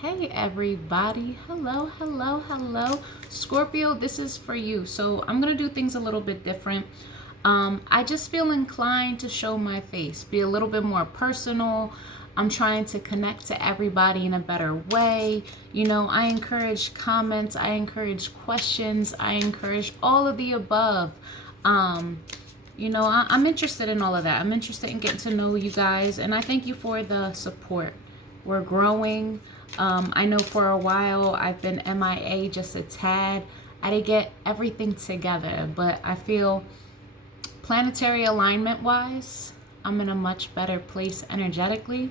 Hey everybody, hello. Scorpio, this is for you. So I'm gonna do things a little bit different. I just feel inclined to show my face, be a little bit more personal. I'm trying to connect to everybody in a better way. I encourage comments, I encourage questions, I encourage all of the above. I'm interested in all of that. I'm interested in getting to know you guys, and I thank you for the support. We're growing. I know for a while I've been MIA just a tad. I didn't get everything together, but I feel planetary alignment wise, I'm in a much better place energetically.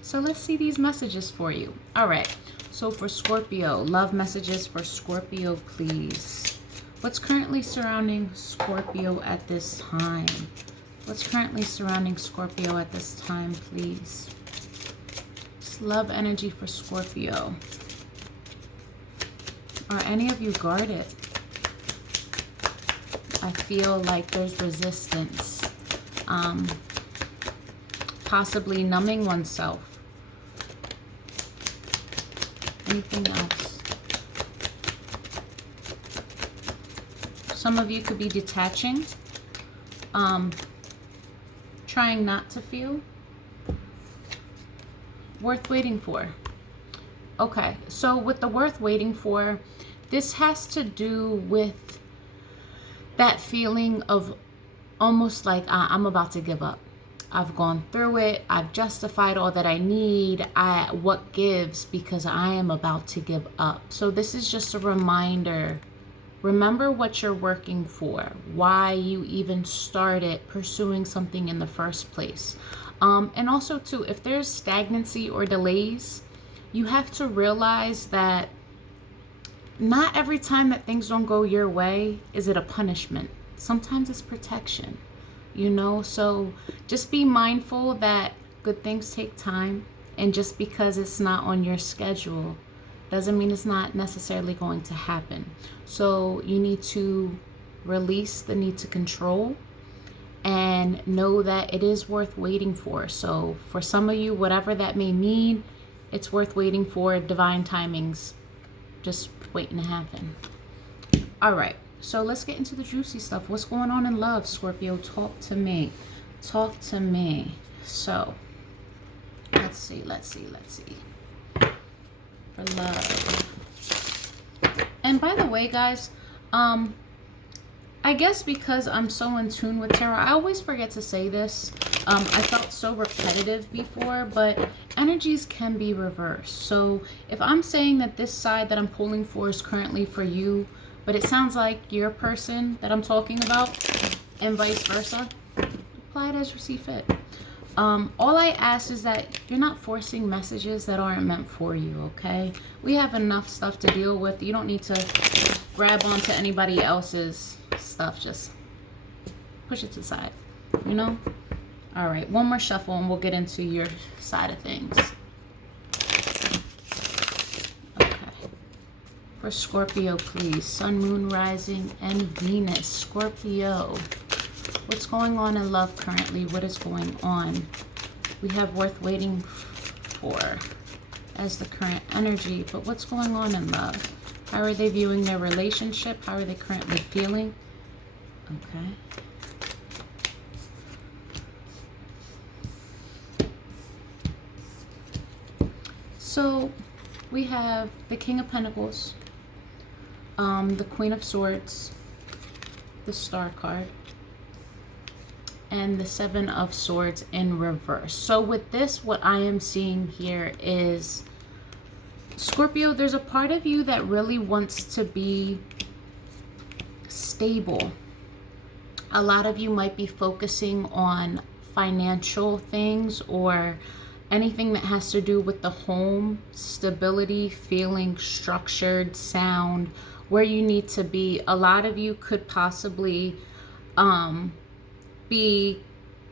So let's see these messages for you. All right. So for Scorpio, love messages for Scorpio, please. What's currently surrounding Scorpio at this time? What's currently surrounding Scorpio at this time, please? Love energy for Scorpio. Are any of you guarded? I feel like there's resistance. Possibly numbing oneself. Anything else? Some of you could be detaching. Trying not to feel. Worth waiting for. Okay, so with the worth waiting for, this has to do with that feeling of almost like I'm about to give up. I've gone through it. I've justified all that I need. What gives, because I am about to give up. So this is just a reminder. Remember what you're working for, why you even started pursuing something in the first place. And also too, if there's stagnancy or delays, you have to realize that not every time that things don't go your way is it a punishment. Sometimes it's protection, so just be mindful that good things take time, and just because it's not on your schedule doesn't mean it's not necessarily going to happen. So you need to release the need to control and know that it is worth waiting for. So for some of you, whatever that may mean, it's worth waiting for. Divine timings just waiting to happen. All right, so let's get into the juicy stuff. What's going on in love, Scorpio? Talk to me. So let's see. For love. And by the way, guys, I guess because I'm so in tune with tarot, I always forget to say this. I felt so repetitive before, but energies can be reversed. So if I'm saying that this side that I'm pulling for is currently for you, but it sounds like your person that I'm talking about, and vice versa, apply it as you see fit. All I ask is that you're not forcing messages that aren't meant for you, okay? We have enough stuff to deal with. You don't need to grab onto anybody else's stuff. Just push it to the side, All right, one more shuffle and we'll get into your side of things. Okay. For Scorpio, please. Sun, Moon, Rising, and Venus. Scorpio. What's going on in love currently? What is going on? We have worth waiting for as the current energy, but what's going on in love? How are they viewing their relationship? How are they currently feeling? Okay. So we have the King of Pentacles, the Queen of Swords, the Star card, and the Seven of Swords in reverse. So with this, what I am seeing here is, Scorpio, there's a part of you that really wants to be stable. A lot of you might be focusing on financial things or anything that has to do with the home, stability, feeling structured, sound, where you need to be. A lot of you could possibly be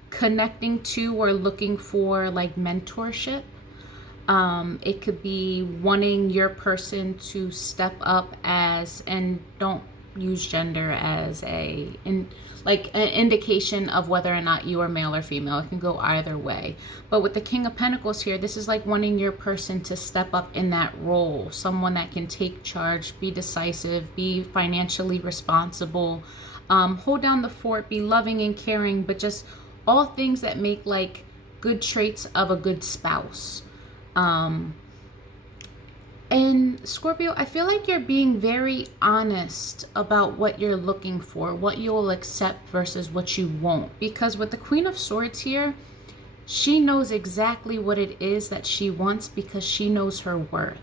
connecting to or looking for like mentorship. It could be wanting your person to step up as, and don't use gender as like an indication of whether or not you are male or female. It can go either way. But with the King of Pentacles here, this is like wanting your person to step up in that role. Someone that can take charge, be decisive, be financially responsible, hold down the fort, be loving and caring, but just all things that make like good traits of a good spouse. And Scorpio, I feel like you're being very honest about what you're looking for, what you'll accept versus what you won't. Because with the Queen of Swords here, she knows exactly what it is that she wants because she knows her worth.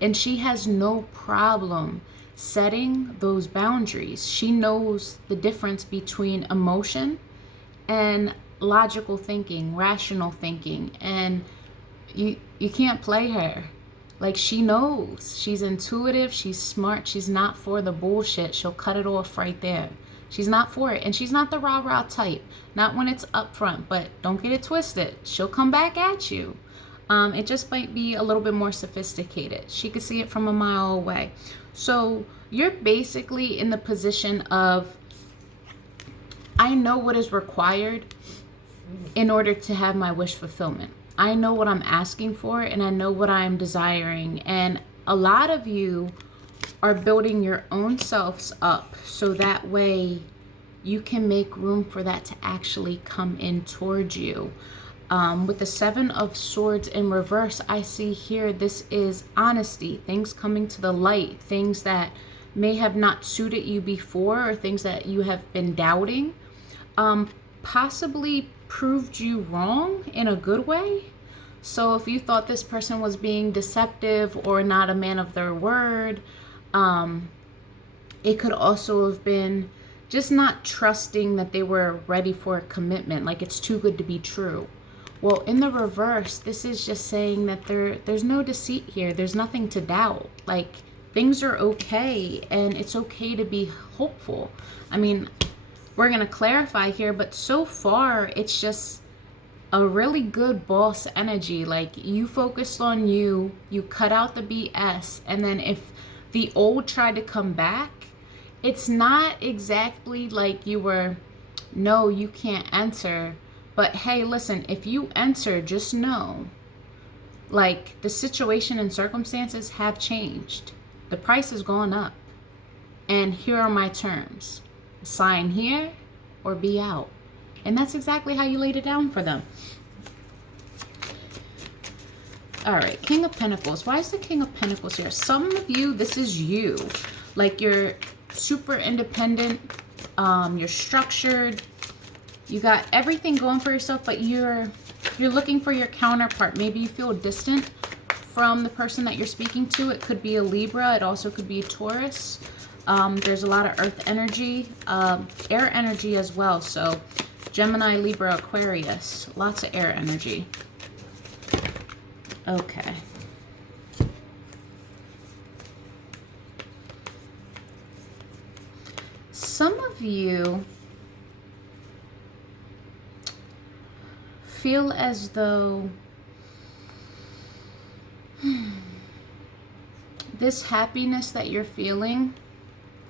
And she has no problem setting those boundaries. She knows the difference between emotion and logical thinking, rational thinking. And you can't play her. Like, she knows. She's intuitive. She's smart. She's not for the bullshit. She'll cut it off right there. She's not for it. And she's not the rah-rah type. Not when it's up front. But don't get it twisted. She'll come back at you. It just might be a little bit more sophisticated. She could see it from a mile away. So you're basically in the position of, I know what is required in order to have my wish fulfillment. I know what I'm asking for and I know what I'm desiring. And a lot of you are building your own selves up so that way you can make room for that to actually come in towards you. With the Seven of Swords in reverse, I see here this is honesty, things coming to the light, things that may have not suited you before or things that you have been doubting. Possibly proved you wrong in a good way. So if you thought this person was being deceptive or not a man of their word, it could also have been just not trusting that they were ready for a commitment, like it's too good to be true. Well, in the reverse, this is just saying that there's no deceit here. There's nothing to doubt. Like, things are okay and it's okay to be hopeful. I mean, we're going to clarify here, but so far it's just a really good boss energy. Like, you focused on you cut out the BS, and then if the old tried to come back, it's not exactly like you were, no, you can't enter, but hey, listen, if you enter, just know, like, the situation and circumstances have changed. The price has gone up, and here are my terms. Sign here or be out. And that's exactly how you laid it down for them. All right, King of Pentacles. Why is the King of Pentacles here? Some of you, this is you. Like, you're super independent. You're structured. You got everything going for yourself, but you're looking for your counterpart. Maybe you feel distant from the person that you're speaking to. It could be a Libra. It also could be a Taurus. There's a lot of earth energy, air energy as well. So Gemini, Libra, Aquarius, lots of air energy. Okay. Some of you feel as though this happiness that you're feeling,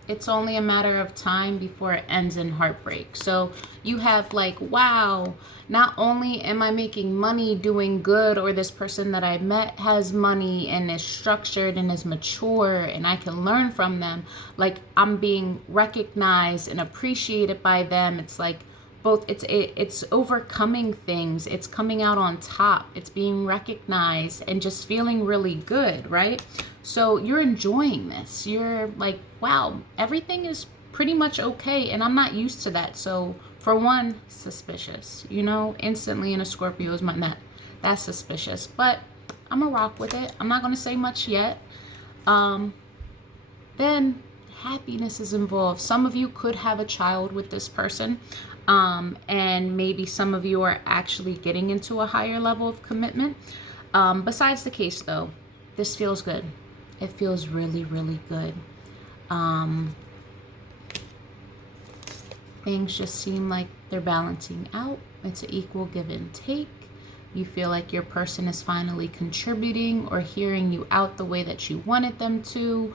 it's only a matter of time before it ends in heartbreak. So you have like, wow, not only am I making money doing good, or this person that I met has money and is structured and is mature and I can learn from them, like, I'm being recognized and appreciated by them. It's like both, it's overcoming things, it's coming out on top, it's being recognized and just feeling really good, right? So you're enjoying this. You're like, wow, everything is pretty much okay. And I'm not used to that. So for one, suspicious, you know, instantly in a Scorpio is my, that's suspicious, but I'm gonna rock with it. I'm not going to say much yet. Then happiness is involved. Some of you could have a child with this person. And maybe some of you are actually getting into a higher level of commitment. Besides the case though, this feels good. It feels really, really good. Things just seem like they're balancing out. It's an equal give and take. You feel like your person is finally contributing or hearing you out the way that you wanted them to.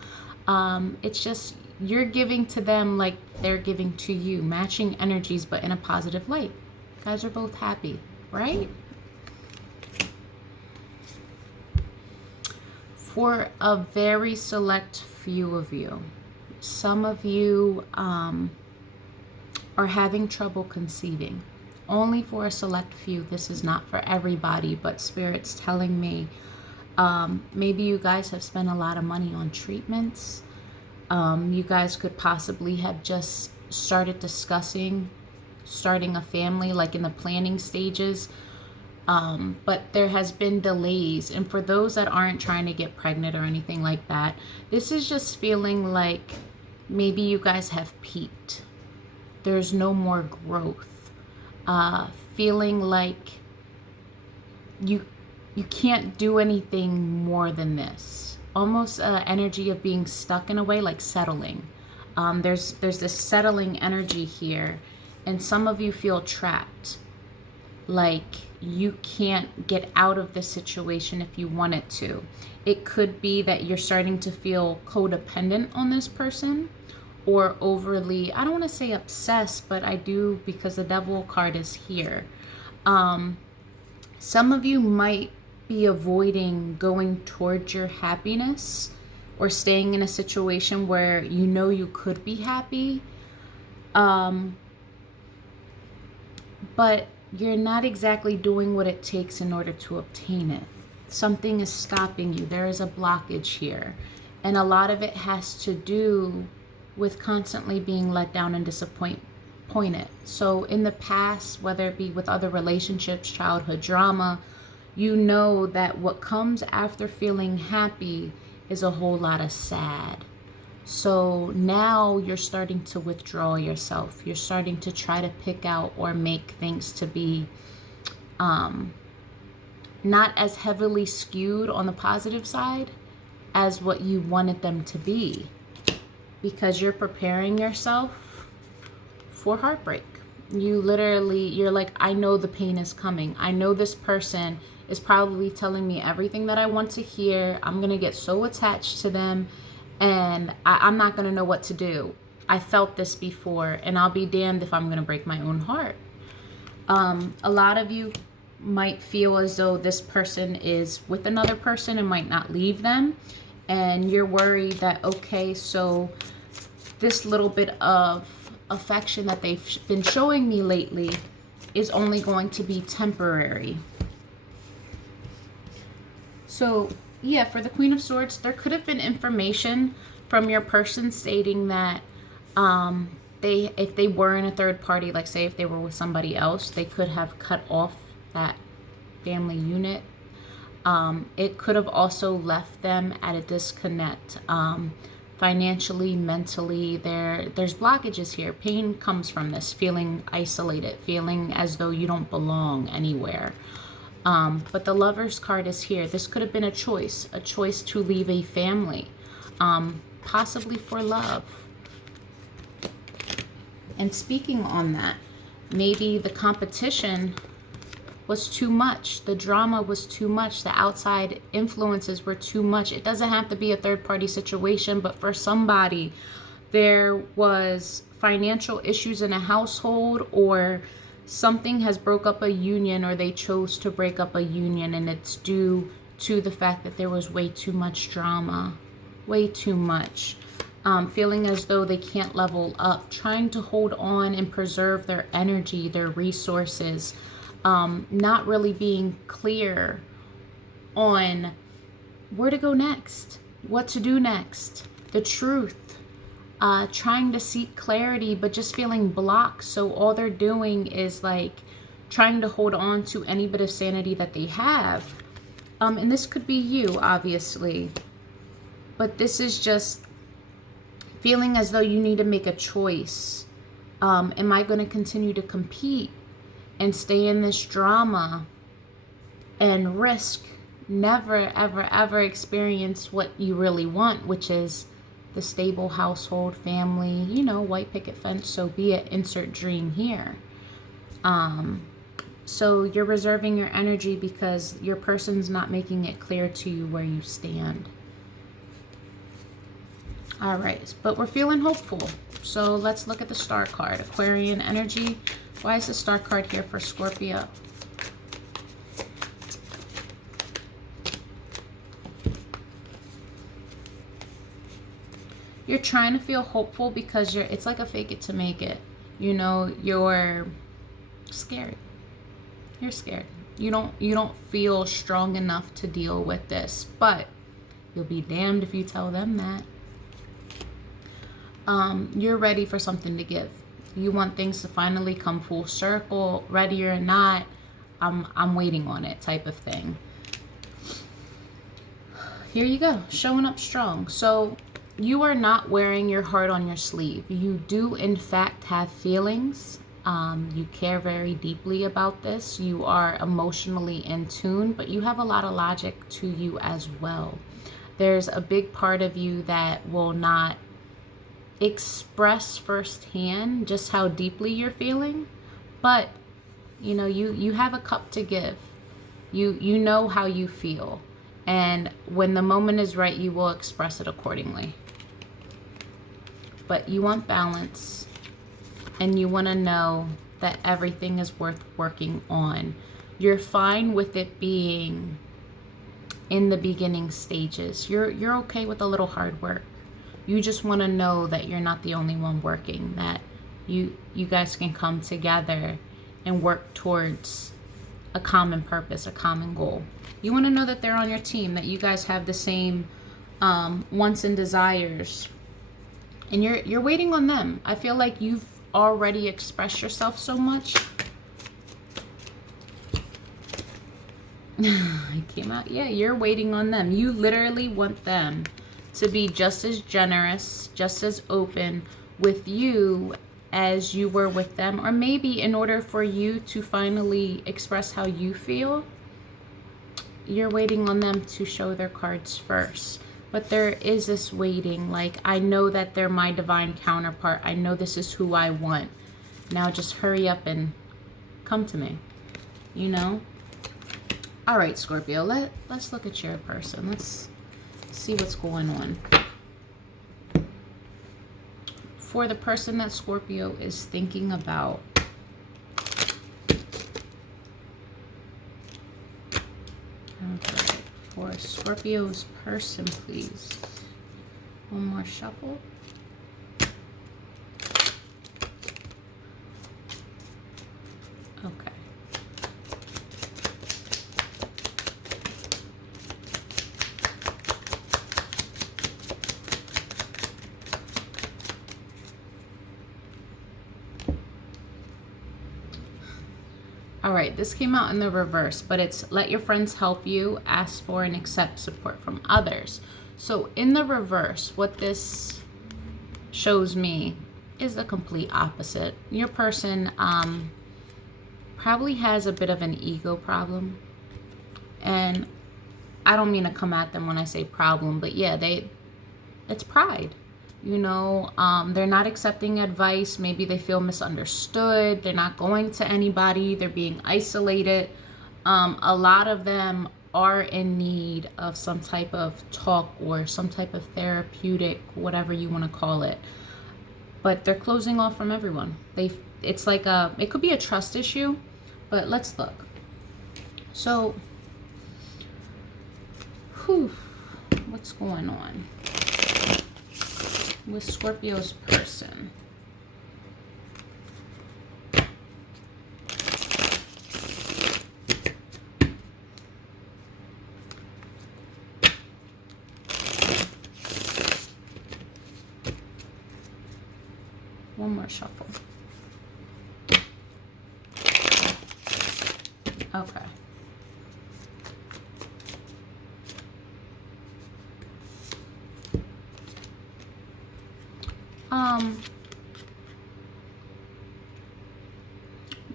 It's just, you're giving to them like they're giving to you, matching energies, but in a positive light. You guys are both happy, right? For a very select few of you, some of you are having trouble conceiving. Only for a select few. This is not for everybody, but Spirit's telling me maybe you guys have spent a lot of money on treatments. You guys could possibly have just started discussing starting a family, like in the planning stages. But there has been delays. And for those that aren't trying to get pregnant or anything like that, this is just feeling like maybe you guys have peaked. There's no more growth. Feeling like you can't do anything more than this. Almost energy of being stuck in a way, like settling. There's this settling energy here, and some of you feel trapped. Like you can't get out of the situation if you wanted to. It could be that you're starting to feel codependent on this person, or overly, I don't want to say obsessed, but I do, because the Devil card is here. Some of you might be avoiding going towards your happiness, or staying in a situation where you know you could be happy, but you're not exactly doing what it takes in order to obtain it. Something is stopping you. There is a blockage here. And a lot of it has to do with constantly being let down and disappointed. So in the past, whether it be with other relationships, childhood drama, you know that what comes after feeling happy is a whole lot of sad. So now you're starting to withdraw yourself. You're starting to try to pick out or make things to be not as heavily skewed on the positive side as what you wanted them to be, because you're preparing yourself for heartbreak. You're like, I know the pain is coming. I know this person is probably telling me everything that I want to hear. I'm going to get so attached to them, and I'm not going to know what to do. I felt this before, and I'll be damned if I'm going to break my own heart. A lot of you might feel as though this person is with another person and might not leave them. And you're worried that, okay, so this little bit of affection that they've been showing me lately is only going to be temporary. So yeah, for the Queen of Swords, there could have been information from your person stating that if they were in a third party, like say if they were with somebody else, they could have cut off that family unit. It could have also left them at a disconnect, financially, mentally. There's blockages here. Pain comes from this, feeling isolated, feeling as though you don't belong anywhere. But the Lover's card is here. This could have been a choice to leave a family, possibly for love. And speaking on that, maybe the competition was too much. The drama was too much. The outside influences were too much. It doesn't have to be a third party situation, but for somebody, there was financial issues in a household, or something has broke up a union, or they chose to break up a union, and it's due to the fact that there was way too much drama, way too much. Feeling as though they can't level up, trying to hold on and preserve their energy, their resources, not really being clear on where to go next, what to do next, the truth, trying to seek clarity, but just feeling blocked. So all they're doing is like trying to hold on to any bit of sanity that they have. And this could be you, obviously, but this is just feeling as though you need to make a choice. Am I going to continue to compete and stay in this drama and risk never, ever, ever experience what you really want, which is the stable household, family, white picket fence, so be it, insert dream here. So you're reserving your energy because your person's not making it clear to you where you stand. All right, but we're feeling hopeful. So let's look at the star card, Aquarian energy. Why is the star card here for Scorpio? You're trying to feel hopeful because it's like a fake it to make it. You know, you're scared. You're scared. You don't feel strong enough to deal with this, but you'll be damned if you tell them that. You're ready for something to give. You want things to finally come full circle, ready or not. I'm waiting on it type of thing. Here you go, showing up strong. So you are not wearing your heart on your sleeve. You do in fact have feelings. You care very deeply about this. You are emotionally in tune, but you have a lot of logic to you as well. There's a big part of you that will not express firsthand just how deeply you're feeling, but you know, you have a cup to give. You know how you feel, and when the moment is right, you will express it accordingly. But you want balance, and you want to know that everything is worth working on. You're fine with it being in the beginning stages. You're okay with a little hard work. You just want to know that you're not the only one working, that you guys can come together and work towards a common purpose, a common goal. You want to know that they're on your team, that you guys have the same wants and desires, and you're waiting on them. I feel like you've already expressed yourself so much. It came out, yeah, you're waiting on them. You literally want them to be just as generous, just as open with you as you were with them. Or maybe in order for you to finally express how you feel, you're waiting on them to show their cards first. But there is this waiting, like, I know that they're my divine counterpart. I know this is who I want. Now just hurry up and come to me, you know? All right, Scorpio, let's look at your person. Let's see what's going on. For the person that Scorpio is thinking about, okay, for Scorpio's person, please. One more shuffle. Okay. All right, this came out in the reverse, but it's let your friends help you, ask for and accept support from others. So in the reverse, what this shows me is the complete opposite. Your person probably has a bit of an ego problem. And I don't mean to come at them when I say problem, but yeah, it's pride. You know, they're not accepting advice. Maybe they feel misunderstood. They're not going to anybody. They're being isolated. A lot of them are in need of some type of talk or some type of therapeutic, whatever you want to call it. But they're closing off from everyone. It's like it could be a trust issue, but let's look. So, what's going on with Scorpio's person? One more shuffle. Okay.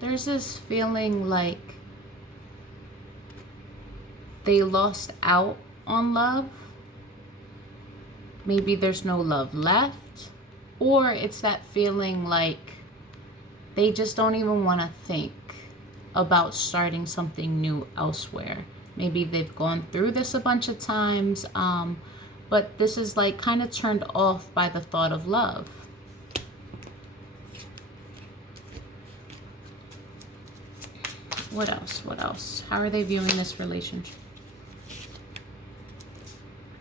There's this feeling like they lost out on love. Maybe there's no love left, or it's that feeling like they just don't even want to think about starting something new elsewhere. Maybe they've gone through this a bunch of times, but this is like kind of turned off by the thought of love. What else? What else? How are they viewing this relationship? I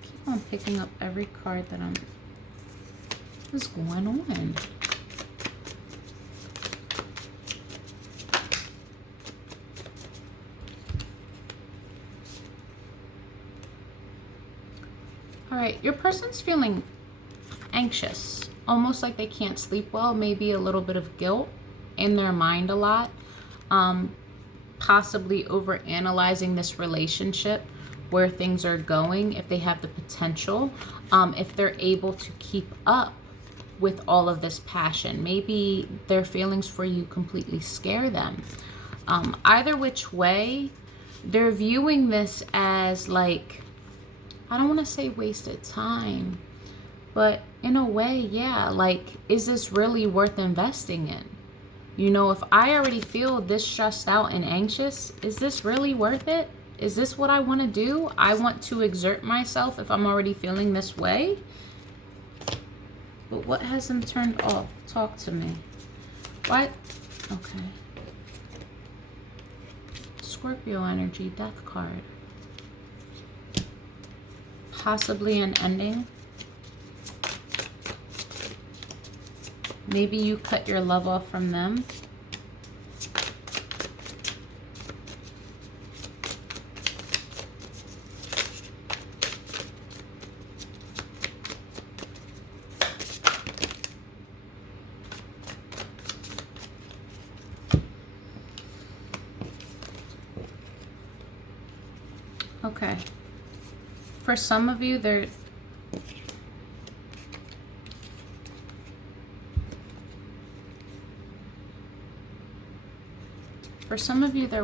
keep on picking up every card that I'm... What's going on? All right, your person's feeling anxious, almost like they can't sleep well, maybe a little bit of guilt in their mind a lot. Possibly over analyzing this relationship, where things are going, if they have the potential, if they're able to keep up with all of this passion. Maybe their feelings for you completely scare them. Either which way, they're viewing this as like, I don't want to say wasted time, but in a way, yeah, like, is this really worth investing in? You know, if I already feel this stressed out and anxious, is this really worth it? Is this what I want to do? I want to exert myself if I'm already feeling this way. But what has them turned off? Talk to me. What? Okay. Scorpio energy, death card. Possibly an ending. Maybe you cut your love off from them. Okay. For some of you, there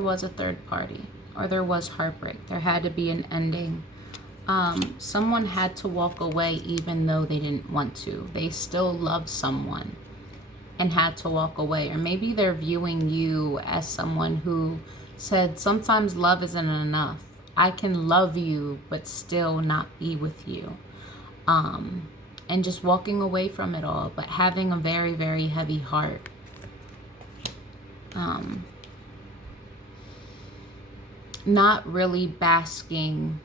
was a third party, or there was heartbreak. There had to be an ending. Someone had to walk away even though they didn't want to. They still loved someone and had to walk away. Or maybe they're viewing you as someone who said, sometimes love isn't enough. I can love you but still not be with you. And just walking away from it all, but having a very, very heavy heart. Not really basking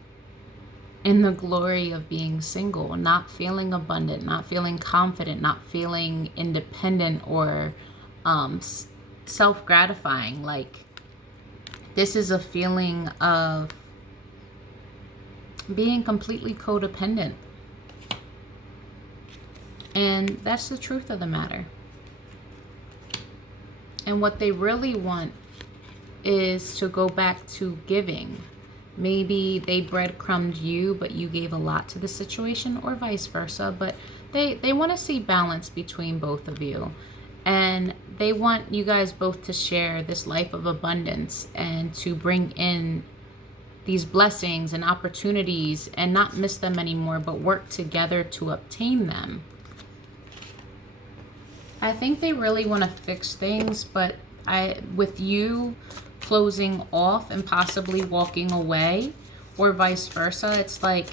in the glory of being single, not feeling abundant, not feeling confident, not feeling independent or self-gratifying. Like, this is a feeling of being completely codependent. And that's the truth of the matter. And what they really want is to go back to giving. Maybe they breadcrumbed you, but you gave a lot to the situation, or vice versa. But they want to see balance between both of you. And they want you guys both to share this life of abundance and to bring in these blessings and opportunities and not miss them anymore, but work together to obtain them. I think they really want to fix things, but with you closing off and possibly walking away, or vice versa, it's like,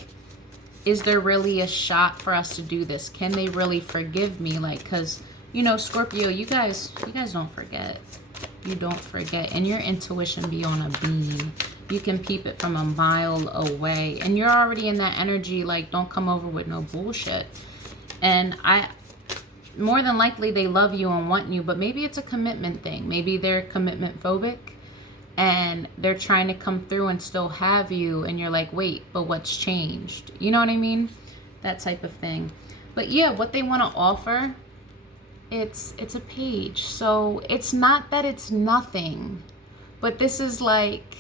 is there really a shot for us to do this? Can they really forgive me? Like, because, you know, Scorpio, you guys don't forget. You don't forget. And your intuition be on a beam. You can peep it from a mile away. And you're already in that energy, like, don't come over with no bullshit. And more than likely they love you and want you, but maybe it's a commitment thing. Maybe they're commitment phobic and they're trying to come through and still have you, and you're like, wait, but what's changed? You know what I mean? That type of thing. But yeah, what they want to offer, it's a page. So it's not that it's nothing, but this is like,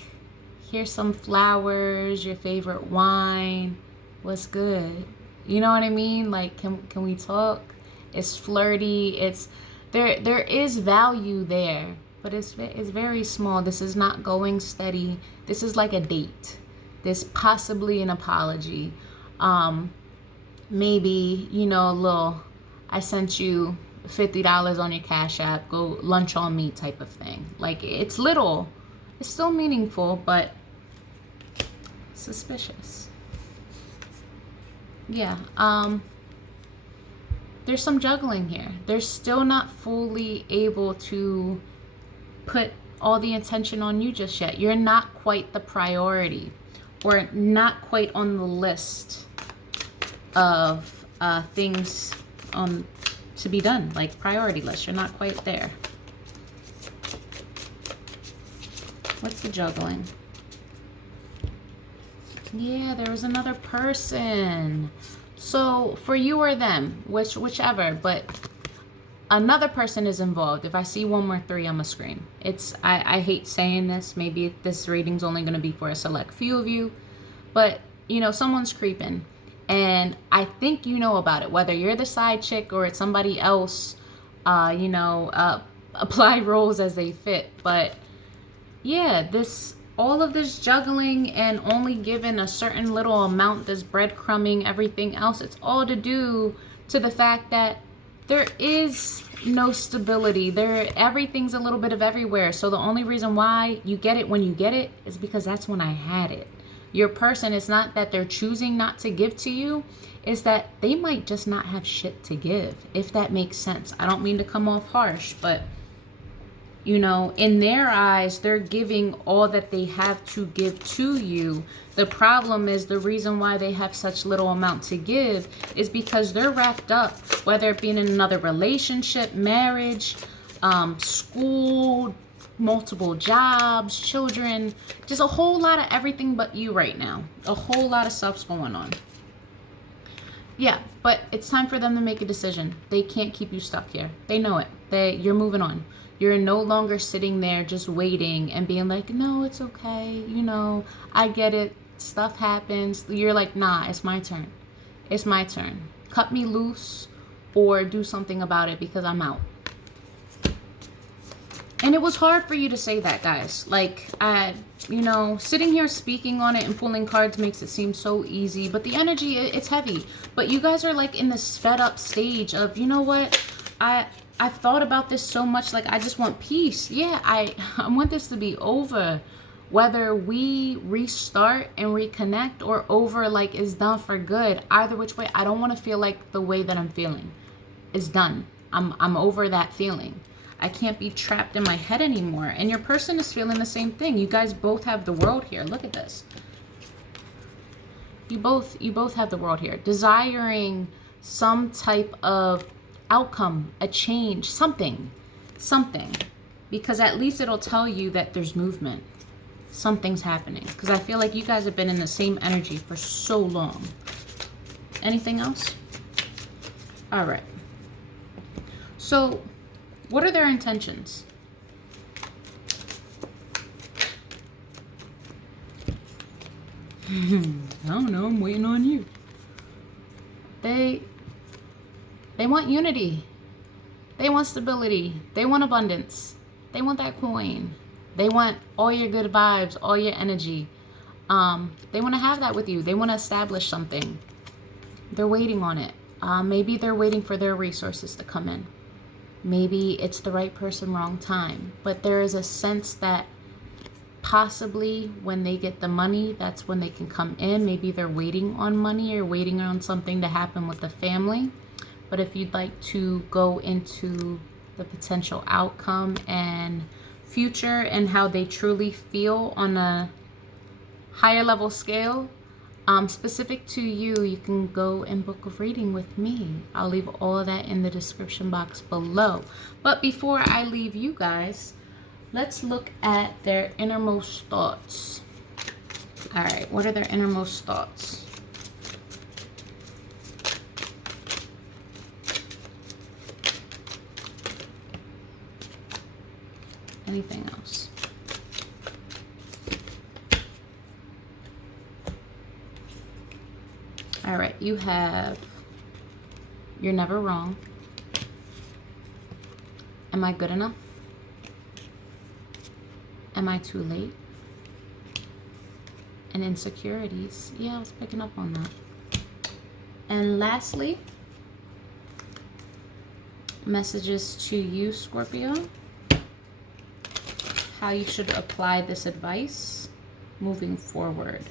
here's some flowers, your favorite wine, what's good? You know what I mean? Like, can we talk? It's flirty. It's there is value there, but it's very small. This is not going steady. This is like a date. This possibly an apology. Maybe, you know, a little, I sent you $50 on your Cash App, go lunch on me type of thing. Like, it's little. It's still meaningful, but suspicious. Yeah. There's some juggling here. They're still not fully able to put all the attention on you just yet. You're not quite the priority, or not quite on the list of things to be done, like priority list. You're not quite there. What's the juggling? Yeah, there was another person. So for you or them, whichever, but another person is involved. If I see 1 more 3, I'm gonna scream. I hate saying this. Maybe this reading's only gonna be for a select few of you, but you know, someone's creeping, and I think you know about it. Whether you're the side chick or it's somebody else, apply roles as they fit. But yeah, all of this juggling and only given a certain little amount, this breadcrumbing, everything else, it's all to do to the fact that there is no stability. Everything's a little bit of everywhere. So the only reason why you get it when you get it is because that's when I had it. Your person, it's not that they're choosing not to give to you, it's that they might just not have shit to give, if that makes sense. I don't mean to come off harsh, but you know, in their eyes, they're giving all that they have to give to you. The problem is, the reason why they have such little amount to give is because they're wrapped up, whether it be in another relationship, marriage, school, multiple jobs, children, just a whole lot of everything but you right now. A whole lot of stuff's going on. Yeah, but it's time for them to make a decision. They can't keep you stuck here. They know it. You're moving on. You're no longer sitting there just waiting and being like, no, it's okay. You know, I get it. Stuff happens. You're like, nah, it's my turn. It's my turn. Cut me loose or do something about it because I'm out. And it was hard for you to say that, guys. Like, sitting here speaking on it and pulling cards makes it seem so easy. But the energy, it's heavy. But you guys are like in this fed up stage of, you know what? I've thought about this so much, like I just want peace. Yeah, I want this to be over. Whether we restart and reconnect or over like is done for good. Either which way, I don't want to feel like the way that I'm feeling is done. I'm over that feeling. I can't be trapped in my head anymore. And your person is feeling the same thing. You guys both have the world here. Look at this. You both have the world here. Desiring some type of outcome, a change, something, because at least it'll tell you that there's movement, something's happening, because I feel like you guys have been in the same energy for so long. Anything else? All right, so what are their intentions? I don't know, I'm waiting on you. They want unity. They want stability. They want abundance. They want that coin. They want all your good vibes, all your energy. They want to have that with you. They want to establish something. They're waiting on it. Maybe they're waiting for their resources to come in. Maybe it's the right person, wrong time. But there is a sense that possibly when they get the money, that's when they can come in. Maybe they're waiting on money or waiting on something to happen with the family. But if you'd like to go into the potential outcome and future and how they truly feel on a higher level scale, specific to you, you can go and book a reading with me. I'll leave all of that in the description box below. But before I leave you guys, let's look at their innermost thoughts. All right, what are their innermost thoughts? Anything else? All right, you have, you're never wrong. Am I good enough? Am I too late? And insecurities. Yeah, I was picking up on that. And lastly, messages to you, Scorpio. How you should apply this advice moving forward.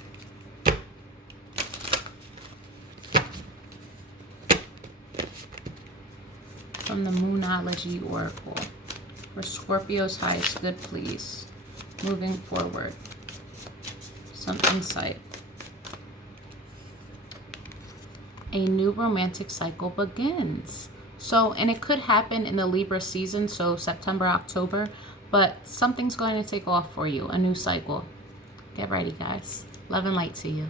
from the Moonology Oracle. For Scorpio's highest good, please. Moving forward. Some insight. A new romantic cycle begins. So, and it could happen in the Libra season, so September, October, but something's going to take off for you, a new cycle. Get ready, guys. Love and light to you.